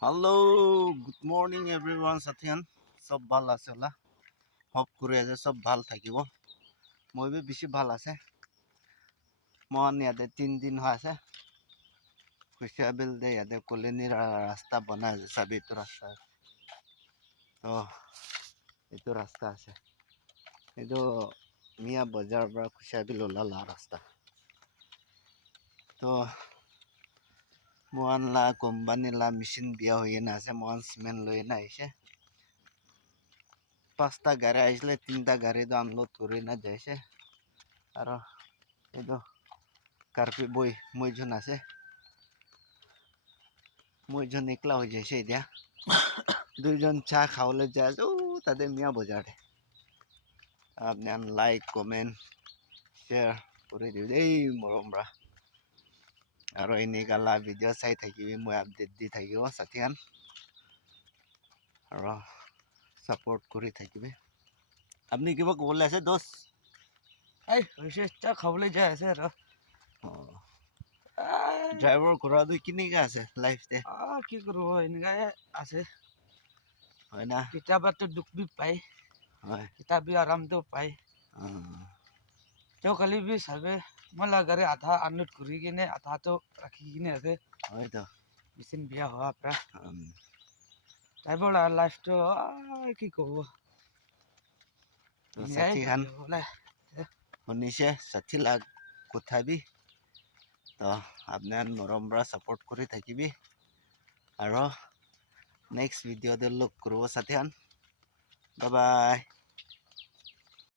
Hello, good morning everyone. Sathian, sob bhal ase ola. Hope kuri ase sob bhal thakibo. Moi bi bishi bhal ase. Mon yate 3 din hoy ase. Kushabil de yate koloni rasta bana ase sabi tu rasta. To itu rasta ase. Itu Mia bazar bra Kushabil ola la rasta. To moan la company la machine biya hoye na ase moan cement loi na aise. 5টা গাড়ি আসলে 3টা গাড়ি তো unload করে না যাইছে আর এই তো কার্পি বই মইজন আছে মইজন একলা হয়ে যাইছে এতিয়া দুইজন চা খাওয়ালে যায় ও তাদের মিয়া বাজারে আপনি লাইক কমেন্ট শেয়ার করে দিবি এই মরমরা আর এনেকালা ভিডিও চাই থাকিবি মই আপডেট দি থাকিব সাথীয়ান আর সাপোর্ট করে থাকিবি আপনি কিবা কবলে আছে দোস্ত এই হৈছে চা খাবলৈ যাই আছে আৰু ড্ৰাইভাৰ ঘোৰা দুই কিনিকা আছে লাইফতে কি কৰিব এনেকাই আছে হয় না কেতিয়াবাতো দুখ বি পায় হয় কেতিয়াবি আৰামটো পায় তেওঁ কালি বি চাবে মই গাড়ী আধা আনলোড কৰি কিনে আধাটো ৰাখি কিনে আছে হয়তো মেচিন বিয়া হোৱাৰ পৰা ড্ৰাইভাৰ লাইফটো কি ক'ব সাথীখান শুনিছে 60 লাখ কোঠাবি তো আপনার মরমরা সাপোর্ট করে থাকিবি আর নেক্সট ভিডিওতে লগ করব সাথীখান বাই বাই